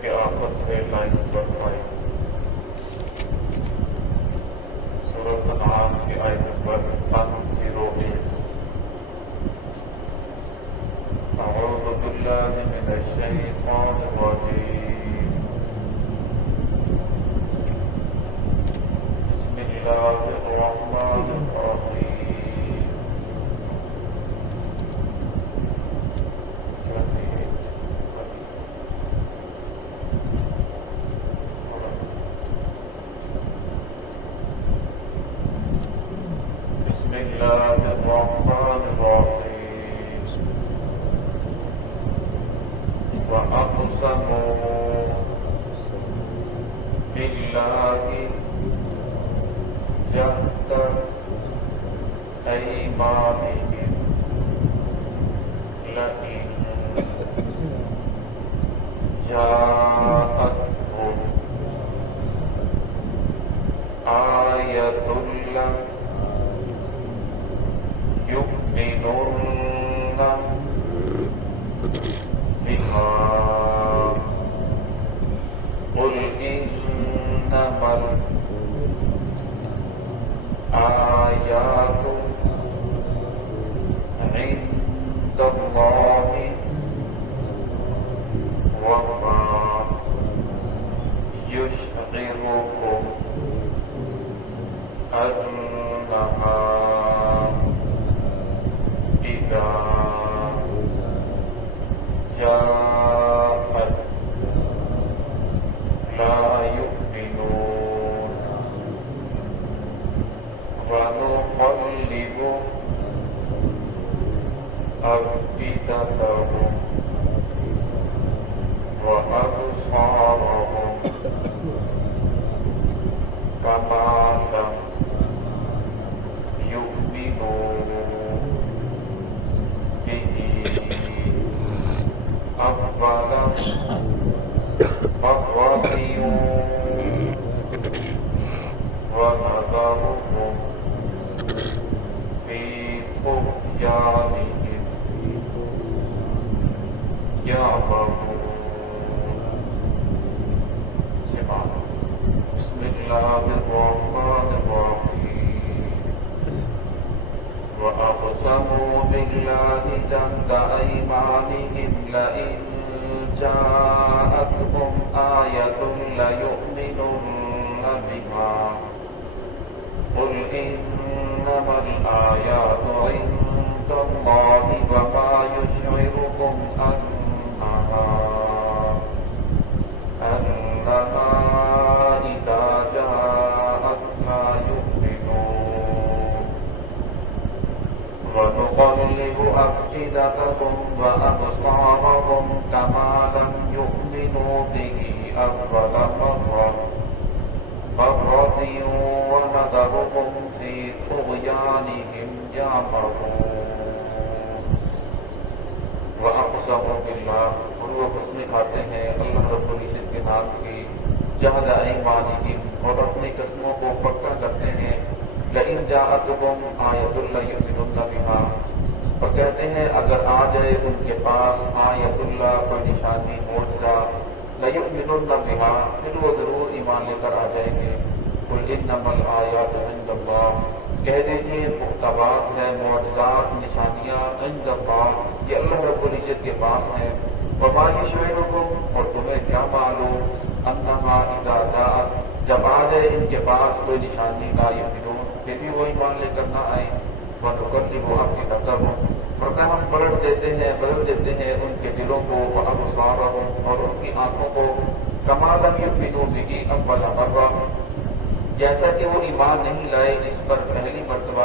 کے آخر سے لائن پر آئی سورۃ الانعام کی آیت نمبر 108 اعوذ باللہ من الشیطان الرجیم بسم اللہ الرحمن الرحیم وأقسموا بالله جهد أيمانهم لئن جاءتهم آية ليؤمنن بها قل إنما الآيات عند الله وما يشعركم أنها إذا جاءت لا يؤمنون ونقلب أفئدتهم وأبصارهم كما لم يؤمنوا به أول مرة ونذرهم في طغيانهم يعمهون وأقسموا بالله اور وہ قسمیں کھاتے ہیں اللہ رب العزت کے نام کی جہد ایمانہم اور اپنی قسموں کو پکا کرتے ہیں لئن جاءتهم آیۃ لیؤمنن بها اور کہتے ہیں اگر آ جائے ان کے پاس آیۃ اللہ پر نشانی معجزہ لیؤمنن بها پھر وہ ضرور ایمان لے کر آ جائیں گے قل انما الآیات عند اللہ کہہ دیجیے محتویات ہے معجزات نشانیاں عند اللہ یہ اللہ رب العزت کے پاس ہیں وما یشعرکم اور تمہیں کیا معلوم انہا اذا جاءت جب آ جائے ان کے پاس کوئی نشانی لا یؤمنون پھر بھی وہ ایمان لے کر نہ آئے ونقلب افئدتہم اور ہم بدل دیتے ہیں ان کے دلوں کو وابصارہم اور ان کی آنکھوں کو کما لم یؤمنوا بہ اول مرہ جیسا کہ وہ ایمان نہیں لائے اس پر پہلی مرتبہ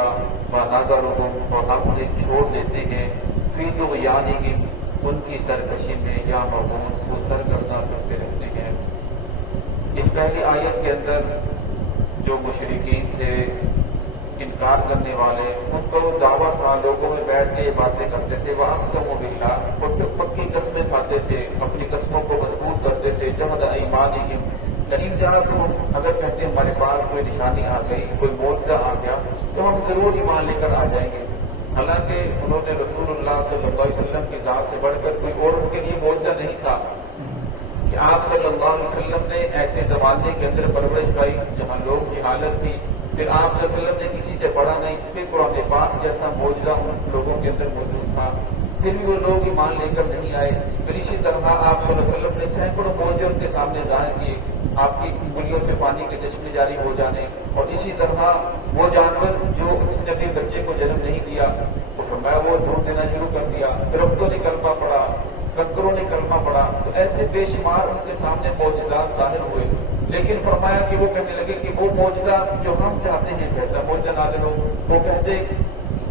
ونذرہم اور ہم انہیں چھوڑ دیتے ہیں فی طغیانہم ان کی سرکشی میں یا مغون وہ سرگرداں کرتے رہتے ہیں۔ اس پہلی آیت کے اندر جو مشرکین تھے انکار کرنے والے ان کو دعوت تھا لوگوں میں بیٹھ کے یہ باتیں کرتے تھے وَأَقْسَمُوا بِاللَّهِ اور جو پکی قسمیں کھاتے تھے اپنی قسموں کو مضبوط کرتے تھے جہد ایمانہم لئن جاءتهم اگر کہتے ہمارے پاس کوئی نشانی آ گئی کوئی معجزہ آ گیا تو ہم ضرور ایمان لے کر آ جائیں گے حالانکہ انہوں نے رسول اللہ صلی اللہ علیہ وسلم کی ذات سے بڑھ کر کوئی اور ان کے لیے معجزہ نہیں تھا کہ آپ صلی اللہ علیہ وسلم نے ایسے زمانے کے اندر پرورش پائی جہاں لوگ کی حالت تھی، پھر آپ صلی اللہ علیہ وسلم نے کسی سے پڑھا نہیں، پھر قرآن پاک جیسا معجزہ ان لوگوں کے اندر موجود تھا، پھر بھی وہ لوگ ایمان لے کر نہیں آئے. پھر اسی طرح آپ صلی اللہ علیہ وسلم نے سینکڑوں معجزے ان کے سامنے ظاہر کیے، آپ کی انگلیوں سے پانی کے چشمے جاری ہو جانے، اور اسی طرح وہ جانور جو اس نے اپنے بچے کو جنم نہیں دیا تو فرمایا وہ دودھ دینا شروع کر دیا، درختوں نے کلمہ پڑا، کنکروں نے کلمہ پڑا. تو ایسے بے شمار ان کے سامنے معجزات ظاہر ہوئے، لیکن فرمایا کہ وہ کہنے لگے کہ وہ معجزہ جو ہم چاہتے ہیں ویسا معجزہ نازل ہو. وہ کہتے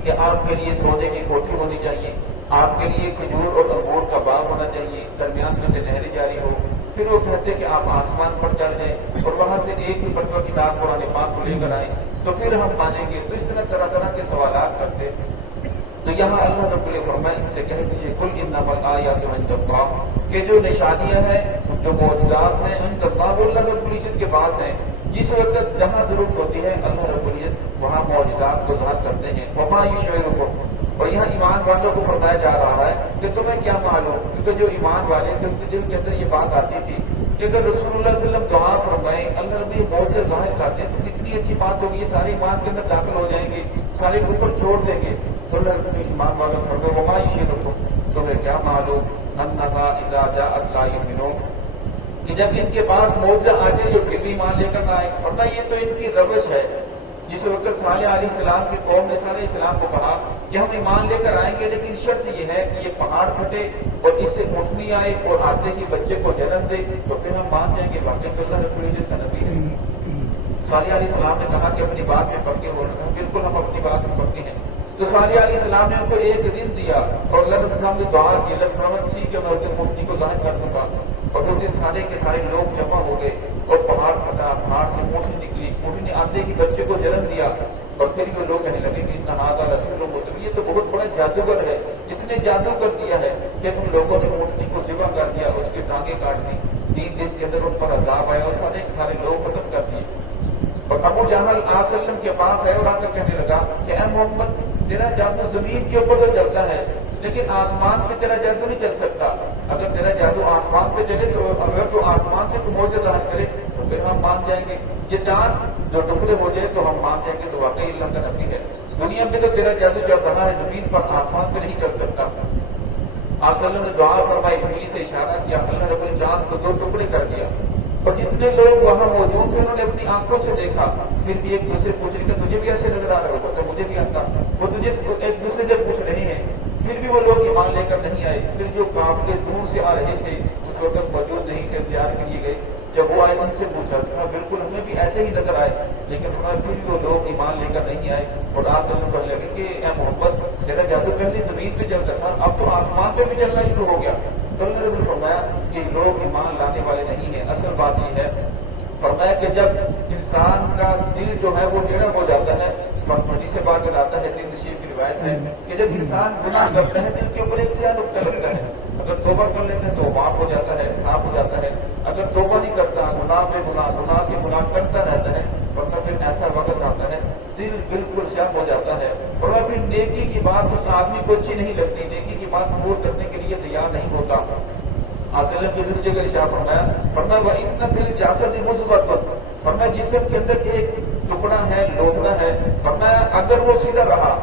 کہ آپ کے لیے سونے کی کوٹھی ہونی چاہیے، آپ کے لیے کھجور اور انگور کا باغ ہونا چاہیے، درمیان میں سے نہر جاری ہو. پھر وہ کہتے کہ آپ آسمان پر چڑھ جائیں اور وہاں سے ایک ہی مرتبہ کتاب قرآن پاک کو لے کر آئیں تو پھر ہم مانیں گے. تو اس طرح کے سوالات کرتے. تو یہاں اللہ رب العزت فرمائے ان سے کہہ دیجیے کل انما الآیات عند اللہ، کہ جو نشانیاں ہیں جو معجزات ہیں عند اللہ وہ اللہ رب العزت کے پاس ہیں. جس وقت جہاں ضرورت ہوتی ہے اللہ رب العزت وہاں معجزات کو ظاہر کرتے ہیں. وما یشعرکم، اور یہاں ایمان والوں کو فرمایا جا رہا ہے کہ تمہیں کیا معلوم، کیونکہ جو ایمان والے تھے ان کے دل کے اندر یہ بات آتی تھی کہ اگر رسول اللہ صلی اللہ علیہ وسلم دعا فرمائیں اللہ رب یہ معجزہ ظاہر کرتے ہیں تو کتنی اچھی بات ہوگی، یہ سارے ایمان کے اندر داخل ہو جائیں گے، سارے کفر چھوڑ دیں گے. تو اللہ رب ایمان والوں کو فرمائے وما یشعرکم، تمہیں کیا معلوم انھا اذا جاءت لا یؤمنون، کہ جب ان کے پاس معجزہ آ جائے جو پھر بھی ایمان لے کر آئے. ورنہ یہ تو ان کی روش ہے. جس وقت صالح علیہ السلام کی قوم نے صالح علیہ السلام کو کہا کہ ہم ایمان لے کر آئیں گے لیکن شرط یہ ہے کہ یہ پہاڑ پھٹے اور اس سے اونٹنی آئے اور آتے ہی بچے کو جنم دے تو پھر ہم مان جائیں گے واقعی تو اللہ رب العزت کا نبی ہے. صالح علیہ السلام نے کہا کہ اپنی بات میں پکے ہو رہے ہیں، بالکل ہم اپنی بات میں پکے ہیں. تو صالح علیہ السلام نے ان کو ایک دن دیا اور اللہ رب السلام نے دعا کی اللہ فرمایا ٹھیک ہے میں اس اونٹنی کو ظاہر کر دوں گا. اور اس دن سارے کے سارے لوگ جمع ہو گئے اور پہاڑ پھٹا، پہاڑ سے اونٹنی نکلی، اونٹنی نے آتے ہی بچے کو جنم دیا. اور پھر وہ لوگ کہنے لگے کہ ان ھذا لسحر مبین، یہ تو بہت بڑا جادوگر ہے، جس نے جادو کر دیا ہے. کہ ان لوگوں نے اونٹنی کو ذبح کر دیا، اس کی ٹانگیں کاٹ دی، 3 دن کے اندر ان پر عذاب آیا اور سارے کے سارے لوگ ختم کر دیے. اور ابو جہل آپ صلی اللہ علیہ وسلم کے پاس ہے اور آ کر کہنے لگا کہ اے محمد تیرا جادو زمین کے اوپر تو چلتا ہے لیکن آسمان پہ تیرا جادو نہیں چل سکتا. اگر تیرا جادو آسمان پہ چلے تو اگر تو آسمان سے معجزہ ظاہر کرے تو پھر ہم مان جائیں گے. یہ چاند جو ٹکڑے ہو جائے تو ہم مان جائیں گے تو واقعی اللہ کا نبی ہے. دنیا میں تو تیرا جادو چل رہا ہے، زمین پر آسمان پہ نہیں چل سکتا. آپ صلی اللہ علیہ وسلم نے دعا فرمائی، انگلی سے اشارہ کیا، اللہ رب العزت چاند کو 2 ٹکڑے کر دیا. اور جتنے لوگ وہاں موجود تھے انہوں نے اپنی آنکھوں سے دیکھا. پھر بھی ایک دوسرے پوچھ رہے کہ تجھے بھی ایسے نظر آ رہا ہوگا تو مجھے بھی آتا. وہ تجھے ایک دوسرے سے پوچھ رہے ہیں، پھر بھی وہ لوگ ایمان لے کر نہیں آئے. پھر جو قافلے دور سے آ رہے تھے اس وقت موجود نہیں تھے، تیار کیے گئے. جب وہ آئے ان سے پوچھا تھا بالکل ہمیں بھی ایسے ہی نظر آئے لیکن پھر بھی وہ لوگ ایمان لے کر نہیں آئے. اور آپ سمجھ کر لگے کہ اے محمد تیرا جادو پہلے زمین پہ چلتا تھا اب تو آسمان پہ بھی چلنا شروع ہو گیا. تو اللہ نے فرمایا کہ لوگ ایمان لانے والے نہیں ہیں. اصل بات یہ ہے فرمایا کہ جب انسان کا دل جو ہے وہ ٹیڑھا ہو جاتا ہے، مجھے سے بات آتا ہے دل نشیب کی روایت ہے کہ جب انسان گناہ کرتا ہے دل کے اوپر ایک سیاہ نقطہ لگتا ہے. اگر توبہ کر لیتے ہیں تو معاف ہو جاتا ہے، صاف ہو جاتا ہے. اگر توبہ نہیں کرتا گناہ پہ گناہ کرتا رہتا ہے ورنہ پھر ایسا وقت آتا ہے دل بالکل سیاہ ہو جاتا ہے اور پھر نیکی کی بات اس آدمی کو اچھی نہیں لگتی، نیکی کی بات قبول کرنے کے لیے تیار نہیں ہوتا. حاصل کی دوسری جگہ ارشاد فرمایا وَإِنَّ فِي الْجَسَدِ مُضْغَةً، فرمایا جسم کے اندر ایک ٹکڑا ہے، لوٹنا ہے. فرمایا اگر وہ سیدھا رہا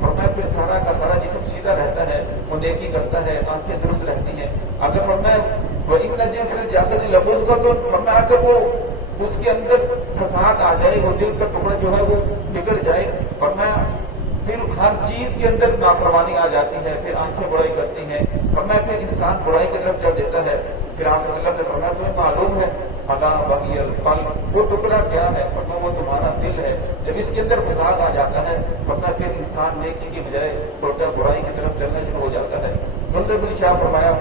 فرمایا پھر سارا کا سارا جسم سیدھا رہتا ہے، وہ نیکی کرتا ہے، آنکھیں درست رہتی ہیں. اگر فرمایا وَإِنَّ فِي الْجَسَدِ لَمُضْغَةً، فرمایا اگر وہ اس کے اندر فساد آ جائے، وہ دل کا ٹکڑا جو ہے وہ بگڑ جائے، فرمایا پھر ہر چیز کے اندر نافرمانی آ جاتی ہے، پھر آنکھیں برائی کرتی ہیں. فرمایا پھر انسان برائی کی طرف چل دیتا ہے. پھر آپ صلی اللہ علیہ وسلم نے فرمایا تمہیں معلوم ہے الا وہی القلب، وہ ٹکڑا کیا ہے؟ فرمایا وہ تمہارا دل ہے. جب اس کے اندر فساد آ جاتا ہے فرمایا پھر انسان نیکی کی بجائے الٹا برائی کی طرف چلنا شروع ہو جاتا ہے. منظر بن شاہ فرمایا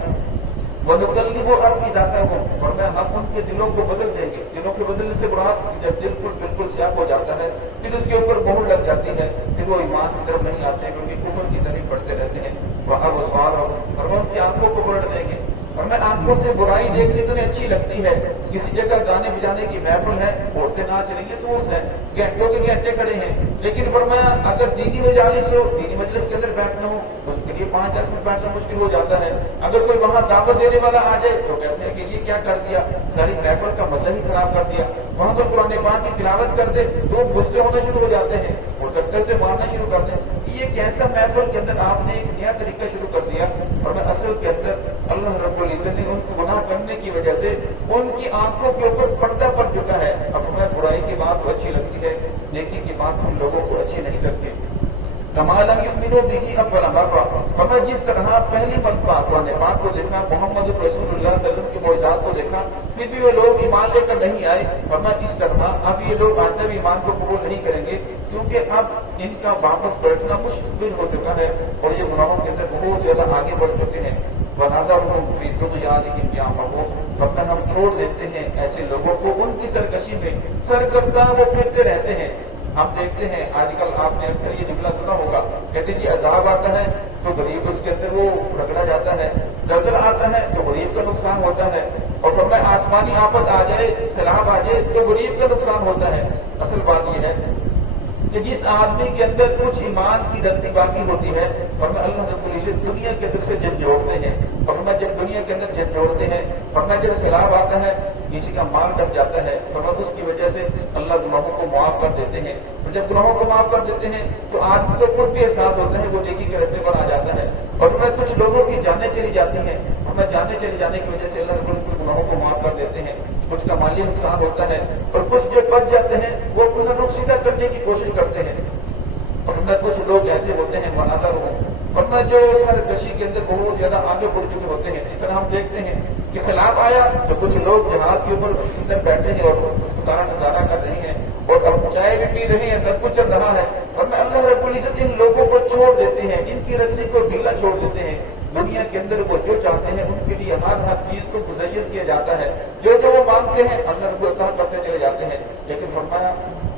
وہ اب کی داتا ہوں، فرمایا ہم ان کے دلوں کو بدل دیں گے. دلوں کے بدلنے سے برا جب دل بالکل سیاہ ہو جاتا ہے پھر اس کے اوپر مہر لگ جاتی ہے، پھر وہ ایمان کی طرف نہیں آتے کیونکہ کفر کی طرف پڑھتے رہتے ہیں. وہاں وہ سوال ہو فرمایا ان کی آنکھوں کو پلٹ دیں گے. اور میں آنکھوں سے برائی دیکھنے تو اچھی لگتی ہے، کسی جگہ گانے بجانے کی محفل ہے، عورتیں ناچ رہی ہیں تو اس ہے، گھنٹوں کے گھنٹے کھڑے ہیں، لیکن فرمایا اگر دینی مجالس ہو، دینی مجلس کے اندر بیٹھنا ہو تو اس کے لیے 5-10 منٹ بیٹھنا مشکل ہو جاتا ہے۔ اگر کوئی وہاں دعوت دینے والا آ جائے تو کہتے ہیں کہ یہ کیا کر دیا، ساری محفل کا مزہ ہی خراب کر دیا۔ وہاں پر قرآن پاک کی تلاوت کرتے تو غصے ہونے شروع ہو جاتے ہیں اور چکر سے مارنا شروع کرتے ہیں۔ یہ کیسا محفل کے اندر آپ نے ایک نیا طریقہ شروع کر دیا، اور میں اصل کے اندر اللہ رب العزت نے ان کو گناہ کرنے کی وجہ سے ان کی آنکھوں کے اوپر پردہ پڑ چکا ہے۔ اب ہمیں برائی کی بات تو اچھی لگتی ہے، نیکی کی بات ہم لوگوں کو اچھی نہیں لگتی۔ کمالم یؤمنون به اول مرہ، ہمیں جس طرح پہلی مرتبہ قرآن پاک کو دیکھا، محمد رسول اللہ صلی اللہ علیہ وسلم کے معجزات کو دیکھا، پھر بھی وہ لوگ ایمان لے کر نہیں آئے، ورنہ اس طرح اب یہ لوگ آئندہ بھی ایمان کو قبول نہیں کریں گے، کیونکہ اب ان کا واپس بیٹھنا مشکل ہو چکا ہے اور یہ گناہوں کے اندر بہت زیادہ آگے بڑھ چکے ہیں۔ وَنَذَرُهُمْ فِي طُغْيَانِهِمْ يَعْمَهُونَ، ورنہ ہم چھوڑ دیتے ہیں ایسے لوگوں کو ان کی سرکشی میں سرگرداں وہ پھرتے رہتے ہیں۔ ہم دیکھتے ہیں آج کل آپ نے اکثر یہ جملہ سنا ہوگا، کہتے جی عذاب آتا ہے تو غریب اس کے اندر وہ رگڑا جاتا ہے، زلزلہ آتا ہے تو غریب کا نقصان ہوتا ہے، اور جب میں آسمانی آفت آ جائے، سیلاب آ جائے تو غریب کا نقصان ہوتا ہے۔ اصل بات یہ ہے کہ جس آدمی کے اندر کچھ ایمان کی رتی باقی ہوتی ہے، اور میں اللہ رب العزت دنیا کے اندر سے جب جوڑتے ہیں، اور میں جب دنیا کے اندر جب جوڑتے ہیں، اور میں جب سیلاب آتا ہے، کسی کا مال ڈب جاتا ہے، اور اس کی وجہ سے اللہ گناہوں کو معاف کر دیتے ہیں، اور جب گناہوں کو معاف کر دیتے ہیں تو آدمی کو خود بھی احساس ہوتا ہے، وہ نیکی کے راستے پر آ جاتا ہے، اور میں کچھ لوگوں کی جانیں چلی جاتی ہیں، اور میں جانیں چلی جانے کی وجہ سے اللہ رب العزت گناہوں کو معاف کر دیتے ہیں، کچھ کا مالی نقصان ہوتا ہے، اور کچھ جو بچ جاتے ہیں وہ اپنا رخ سیدھا کرنے کی کوشش کرتے ہیں، اور میں کچھ لوگ ایسے ہوتے ہیں مناظر ہوں، اور میں جو سرکشی کے اندر بہت زیادہ آگے بڑھ چکے ہوتے ہیں۔ اس طرح ہم دیکھتے ہیں کہ سیلاب آیا تو کچھ لوگ جہاز کے اوپر اندر بیٹھے ہیں اور سارا نظارہ کر رہے ہیں، اور اب چائے بھی پی رہے ہیں، سب کچھ چل رہا ہے، اور میں اللہ رب العزت ان لوگوں کو چھوڑ دیتے ہیں، ان کی رسی کو ڈھیلا چھوڑ دیتے ہیں۔ دنیا کے اندر وہ جو چاہتے ہیں ان کے لیے ہر چیز کو مزین کیا جاتا ہے، جو وہ مانگتے ہیں اللہ رب عطا کرتے چلے جاتے ہیں، لیکن فرمایا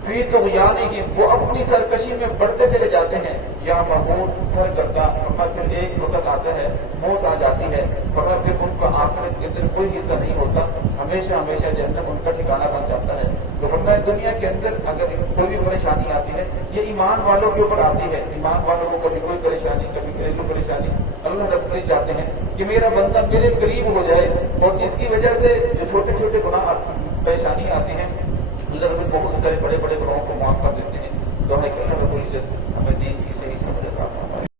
فی طغیانہم، وہ اپنی سرکشی میں بڑھتے چلے جاتے ہیں، یا محمود سر کرتا، پھر ایک وقت آتا ہے موت آ جاتی ہے، پھر ان کا آخرت کے اندر کوئی حصہ نہیں ہوتا، ہمیشہ ہمیشہ جہنم ان کا ٹھکانہ بن جاتا ہے۔ تو فرمایا دنیا کے اندر اگر کوئی بھی پریشانی آتی ہے یہ ایمان والوں کے اوپر آتی ہے، ایمان والوں کو کبھی کوئی پریشانی، کبھی گھریلو پریشانی، اللہ رب العزت چاہتے ہیں کہ میرا بندہ میرے قریب ہو جائے، اور اس کی وجہ سے جو چھوٹے چھوٹے گناہ پریشانی آتی ہیں اللہ رب بہت سارے بڑے بڑے گناہوں کو معاف کر دیتے ہیں۔ تو ہے کہ اللہ رب العزت ہمیں دین کی صحیح سمجھ عطا فرمائے۔